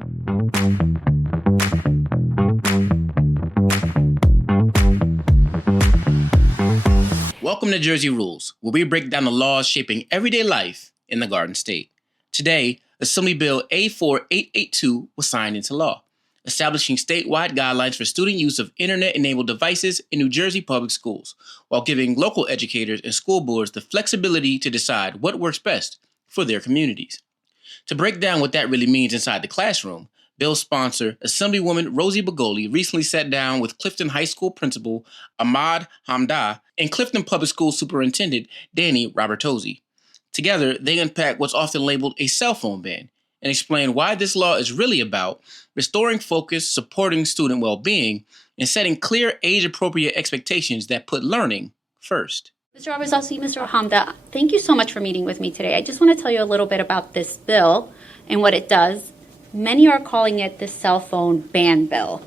Welcome to Jersey Rules, where we break down the laws shaping everyday life in the Garden State. Today, Assembly Bill A4882 was signed into law, establishing statewide guidelines for student use of internet-enabled devices in New Jersey public schools, while giving local educators and school boards the flexibility to decide what works best for their communities. To break down what that really means inside the classroom, Bill sponsor, Assemblywoman Rosie Begoli, recently sat down with Clifton High School Principal Ahmad Hamdah and Clifton Public School Superintendent Danny Robertozzi. Together, they unpack what's often labeled a cell phone ban and explain why this law is really about restoring focus, supporting student well-being, and setting clear age-appropriate expectations that put learning first. Mr. Robertozzi, Mr. Hamdah, thank you so much for meeting with me today. I just want to tell you a little bit about this bill and what it does. Many are calling it the cell phone ban bill.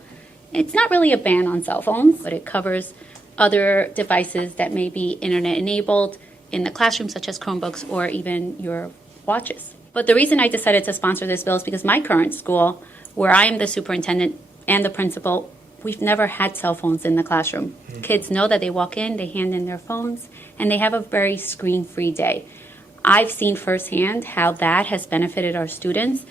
It's not really a ban on cell phones, but it covers other devices that may be internet enabled in the classroom, such as Chromebooks or even your watches. But the reason I decided to sponsor this bill is because my current school, where I am the superintendent and the principal, we've never had cell phones in the classroom. Kids know that they walk in, they hand in their phones, and they have a very screen-free day. I've seen firsthand how that has benefited our students,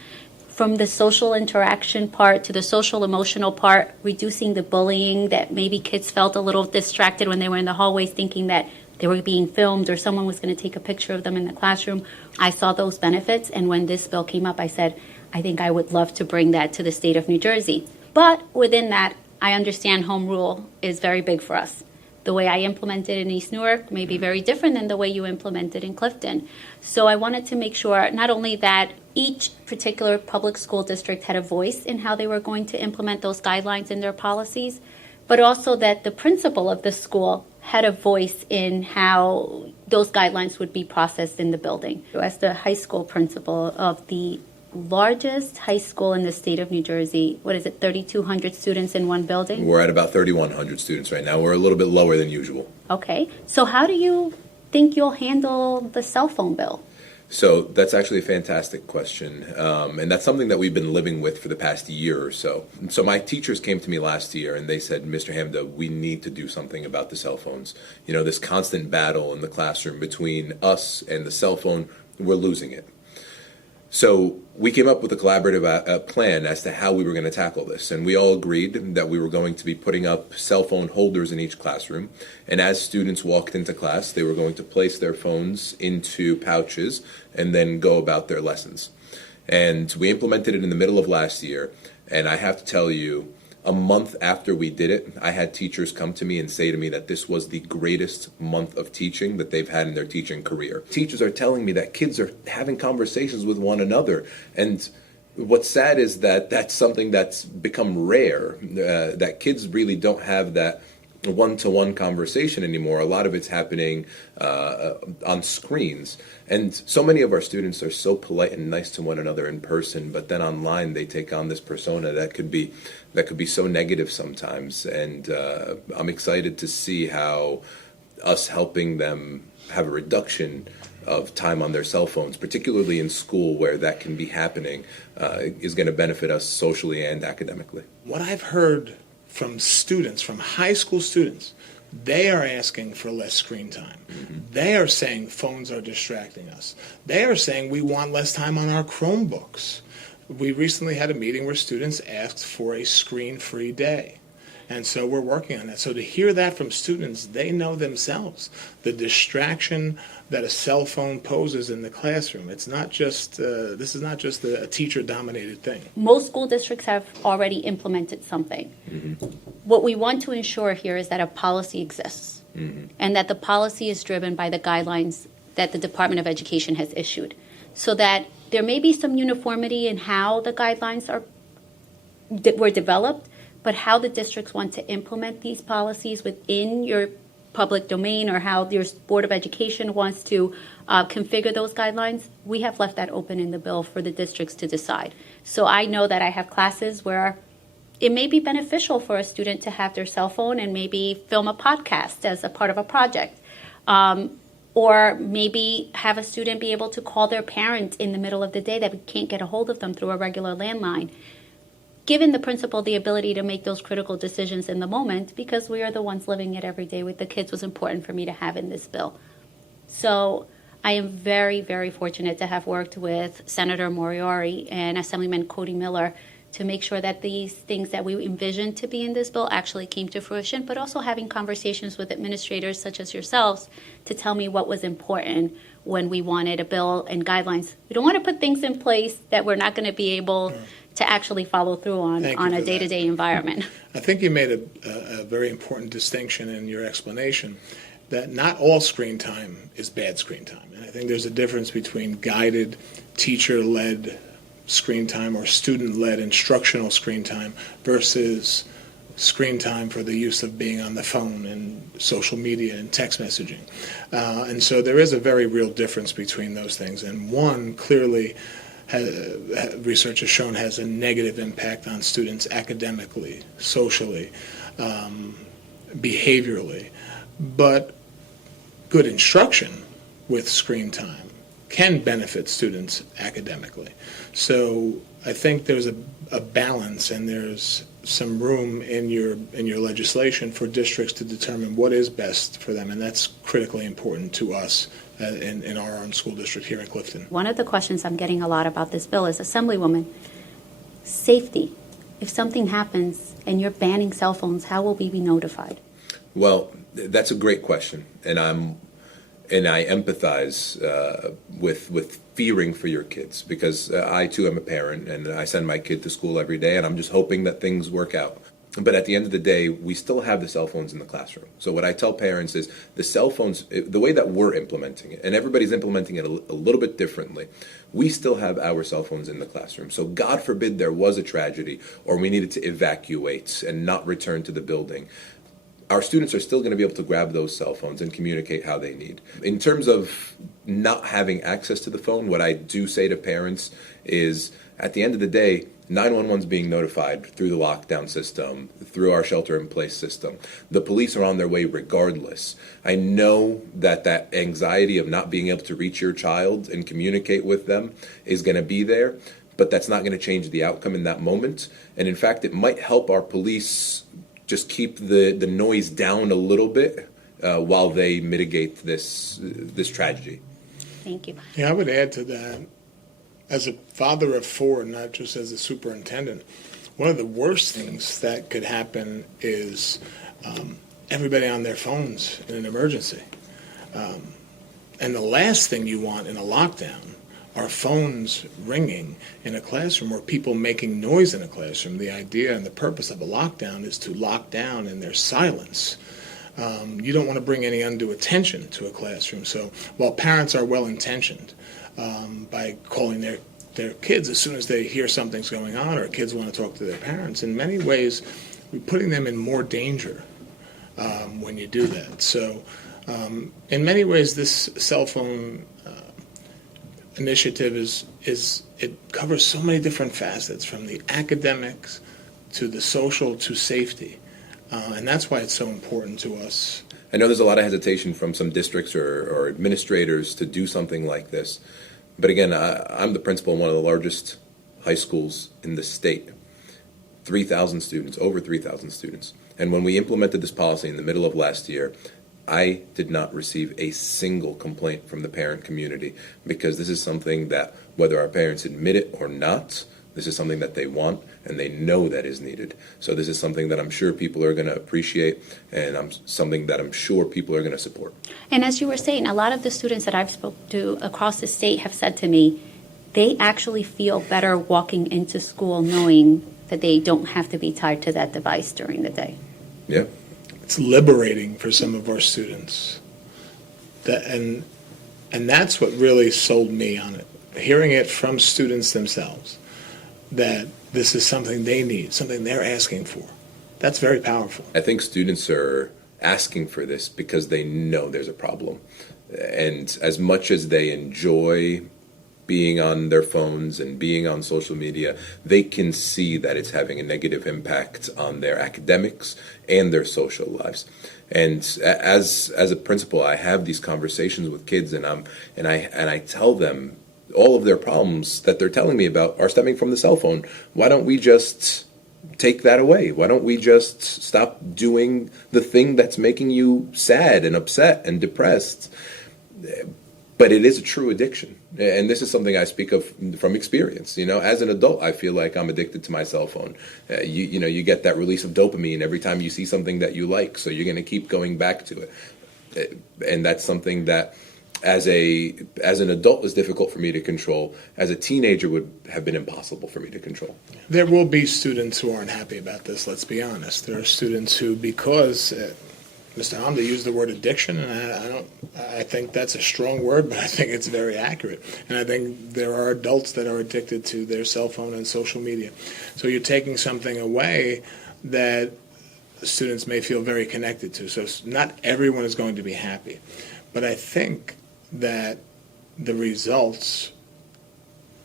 from the social interaction part to the social emotional part, reducing the bullying that maybe kids felt a little distracted when they were in the hallways thinking that they were being filmed or someone was going to take a picture of them in the classroom. I saw those benefits, and when this bill came up, I said, I think I would love to bring that to the state of New Jersey. But within that, I understand home rule is very big for us. The way I implement it in East Newark may be very different than the way you implement it in Clifton. So I wanted to make sure not only that each particular public school district had a voice in how they were going to implement those guidelines in their policies, but also that the principal of the school had a voice in how those guidelines would be processed in the building. As the high school principal of the largest high school in the state of New Jersey, 3,200 students in one building? We're at about 3,100 students right now. We're a little bit lower than usual. Okay. So how do you think you'll handle the cell phone bill? So that's actually a fantastic question. And that's something that we've been living with for the past year or so. So my teachers came to me last year and they said, Mr. Hamdah, we need to do something about the cell phones. You know, this constant battle in the classroom between us and the cell phone, we're losing it. So we came up with a collaborative plan as to how we were going to tackle this. And we all agreed that we were going to be putting up cell phone holders in each classroom. And as students walked into class, they were going to place their phones into pouches and then go about their lessons. And we implemented it in the middle of last year. And I have to tell you, a month after we did it, I had teachers come to me and say to me that this was the greatest month of teaching that they've had in their teaching career. Teachers are telling me that kids are having conversations with one another. And what's sad is that that's something that's become rare, that kids really don't have that one-to-one conversation anymore. A lot of it's happening on screens. And so many of our students are so polite and nice to one another in person, but then online they take on this persona that could be so negative sometimes. And I'm excited to see how us helping them have a reduction of time on their cell phones, particularly in school where that can be happening, is going to benefit us socially and academically. What I've heard from students, from high school students, they are asking for less screen time. They are saying phones are distracting us. They are saying we want less time on our Chromebooks. We recently had a meeting where students asked for a screen-free day. And so we're working on that. So to hear that from students, they know themselves the distraction that a cell phone poses in the classroom. It's not just, this is not just a teacher-dominated thing. Most school districts have already implemented something. What we want to ensure here is that a policy exists and that the policy is driven by the guidelines that the Department of Education has issued, so that there may be some uniformity in how the guidelines were developed, but how the districts want to implement these policies within your public domain, or how your Board of Education wants to configure those guidelines, we have left that open in the bill for the districts to decide. So I know that I have classes where it may be beneficial for a student to have their cell phone and maybe film a podcast as a part of a project. Or maybe have a student be able to call their parent in the middle of the day that we can't get a hold of them through a regular landline. Giving the principal the ability to make those critical decisions in the moment, because we are the ones living it every day with the kids, was important for me to have in this bill. So I am very, very fortunate to have worked with Senator Moriarty and Assemblyman Cody Miller to make sure that these things that we envisioned to be in this bill actually came to fruition, but also having conversations with administrators such as yourselves to tell me what was important when we wanted a bill and guidelines. We don't want to put things in place that we're not going to be able to actually follow through on a day-to-day environment. I think you made a very important distinction in your explanation that not all screen time is bad screen time. And I think there's a difference between guided, teacher-led screen time or student-led instructional screen time versus screen time for the use of being on the phone and social media and text messaging. And so there is a very real difference between those things. And one clearly, research has shown, has a negative impact on students academically, socially, behaviorally. But good instruction with screen time can benefit students academically. So I think there's a balance, and there's some room in your legislation for districts to determine what is best for them, and that's critically important to us in our own school district here in Clifton. One of the questions I'm getting a lot about this bill is, Assemblywoman, safety. If something happens and you're banning cell phones, how will we be notified? Well, that's a great question, and I empathize with fearing for your kids, because I too am a parent, and I send my kid to school every day, and I'm just hoping that things work out. But at the end of the day, we still have the cell phones in the classroom. So what I tell parents is the cell phones, the way that we're implementing it, and everybody's implementing it a little bit differently, we still have our cell phones in the classroom. So God forbid there was a tragedy or we needed to evacuate and not return to the building, our students are still going to be able to grab those cell phones and communicate how they need. In terms of not having access to the phone, what I do say to parents is, at the end of the day, 911 is being notified through the lockdown system, through our shelter-in-place system. The police are on their way regardless. I know that anxiety of not being able to reach your child and communicate with them is going to be there, but that's not going to change the outcome in that moment. And in fact, it might help our police just keep the noise down a little bit while they mitigate this tragedy. Thank you. Yeah, I would add to that, as a father of four, not just as a superintendent, one of the worst things that could happen is everybody on their phones in an emergency. And the last thing you want in a lockdown are phones ringing in a classroom or people making noise in a classroom. The idea and the purpose of a lockdown is to lock down in their silence. You don't want to bring any undue attention to a classroom. So while parents are well-intentioned by calling their kids as soon as they hear something's going on or kids want to talk to their parents, in many ways we're putting them in more danger when you do that. So in many ways this cell phone initiative it covers so many different facets, from the academics to the social to safety, and that's why it's so important to us. I know there's a lot of hesitation from some districts or administrators to do something like this, but again, I'm the principal in one of the largest high schools in the state. 3,000 students, over 3,000 students, and when we implemented this policy in the middle of last year, I did not receive a single complaint from the parent community, because this is something that, whether our parents admit it or not, this is something that they want and they know that is needed. So this is something that I'm sure people are going to appreciate, and something that I'm sure people are going to support. And as you were saying, a lot of the students that I've spoken to across the state have said to me, they actually feel better walking into school knowing that they don't have to be tied to that device during the day. Yeah. It's liberating for some of our students. And that's what really sold me on it. Hearing it from students themselves, that this is something they need, something they're asking for. That's very powerful. I think students are asking for this because they know there's a problem. And as much as they enjoy being on their phones and being on social media, they can see that it's having a negative impact on their academics and their social lives. And as a principal, I have these conversations with kids, and I tell them all of their problems that they're telling me about are stemming from the cell phone. Why don't we just take that away? Why don't we just stop doing the thing that's making you sad and upset and depressed? But it is a true addiction. And this is something I speak of from experience. As an adult, I feel like I'm addicted to my cell phone. You get that release of dopamine every time you see something that you like, so you're going to keep going back to it. And that's something that as an adult is difficult for me to control. As a teenager would have been impossible for me to control. There will be students who aren't happy about this, let's be honest. There are students who, because Mr. Hamda used the word addiction, and I think that's a strong word, but I think it's very accurate. And I think there are adults that are addicted to their cell phone and social media. So you're taking something away that students may feel very connected to. So not everyone is going to be happy. But I think that the results,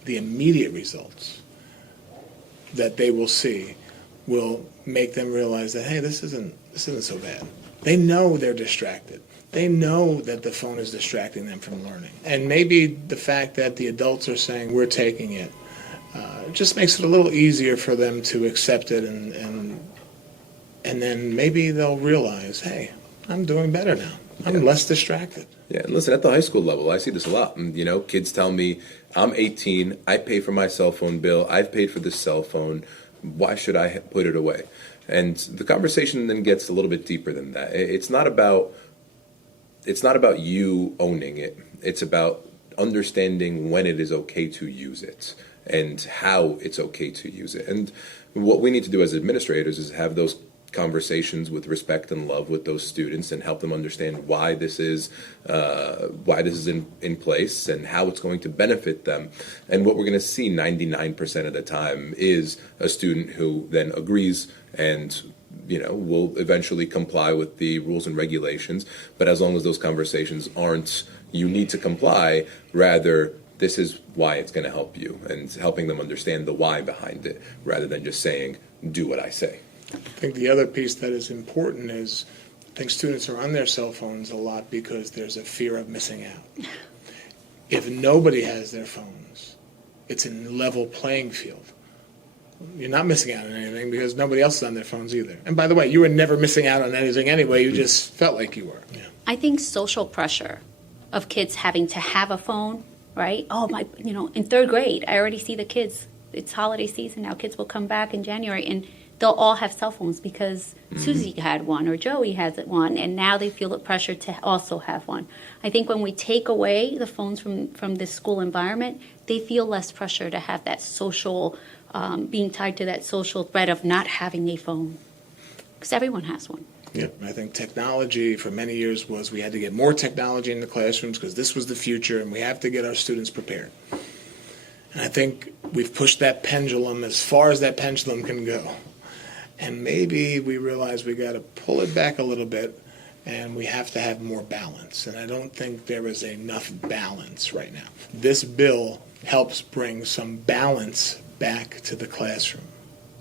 the immediate results that they will see, will make them realize that, hey, this isn't so bad. They know they're distracted. They know that the phone is distracting them from learning. And maybe the fact that the adults are saying we're taking it just makes it a little easier for them to accept it, and then maybe they'll realize, hey, I'm doing better now. I'm less distracted. Yeah, and listen, at the high school level, I see this a lot. And, kids tell me, I'm 18, I pay for my cell phone bill, I've paid for this cell phone, why should I put it away? And the conversation then gets a little bit deeper than that. It's not about you owning it. It's about understanding when it is okay to use it and how it's okay to use it. And what we need to do as administrators is have those conversations with respect and love with those students and help them understand why this is in place and how it's going to benefit them. And what we're going to see 99% of the time is a student who then agrees and will eventually comply with the rules and regulations. But as long as those conversations aren't, you need to comply, rather, this is why it's going to help you, and helping them understand the why behind it rather than just saying, do what I say. I think the other piece that is important is I think students are on their cell phones a lot because there's a fear of missing out. If nobody has their phones, it's a level playing field. You're not missing out on anything because nobody else is on their phones either. And by the way, you were never missing out on anything anyway. You just felt like you were. Yeah. I think social pressure of kids having to have a phone, right? Oh, in third grade, I already see the kids. It's holiday season now. Kids will come back in January and they'll all have cell phones because Susie had one or Joey has one, and now they feel the pressure to also have one. I think when we take away the phones from this school environment, they feel less pressure to have that social, being tied to that social threat of not having a phone, because everyone has one. Yeah, I think technology for many years was we had to get more technology in the classrooms because this was the future, and we have to get our students prepared. And I think we've pushed that pendulum as far as that pendulum can go. And maybe we realize we got to pull it back a little bit, and we have to have more balance. And I don't think there is enough balance right now. This bill helps bring some balance back to the classroom,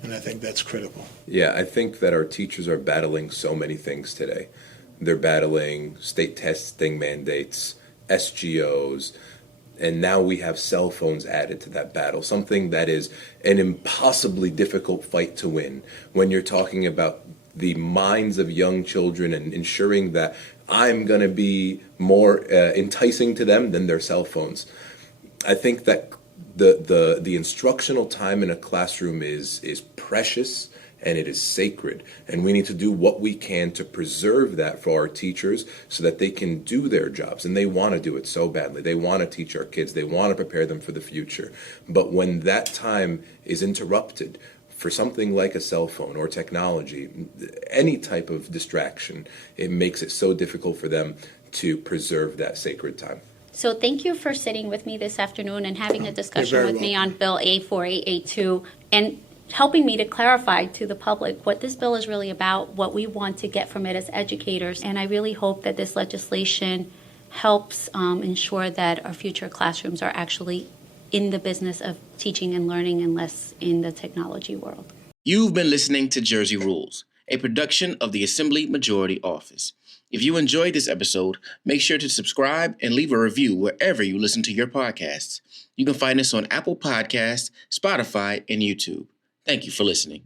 and I think that's critical. Yeah, I think that our teachers are battling so many things today. They're battling state testing mandates, SGOs, and now we have cell phones added to that battle, something that is an impossibly difficult fight to win when you're talking about the minds of young children and ensuring that I'm going to be more enticing to them than their cell phones. I think that the instructional time in a classroom is precious, and it is sacred, and we need to do what we can to preserve that for our teachers so that they can do their jobs. And they want to do it so badly. They want to teach our kids. They want to prepare them for the future. But when that time is interrupted for something like a cell phone or technology, any type of distraction, it makes it so difficult for them to preserve that sacred time. So thank you for sitting with me this afternoon and having a discussion with me on Bill A4882 and helping me to clarify to the public what this bill is really about, what we want to get from it as educators. And I really hope that this legislation helps ensure that our future classrooms are actually in the business of teaching and learning and less in the technology world. You've been listening to Jersey Rules, a production of the Assembly Majority Office. If you enjoyed this episode, make sure to subscribe and leave a review wherever you listen to your podcasts. You can find us on Apple Podcasts, Spotify, and YouTube. Thank you for listening.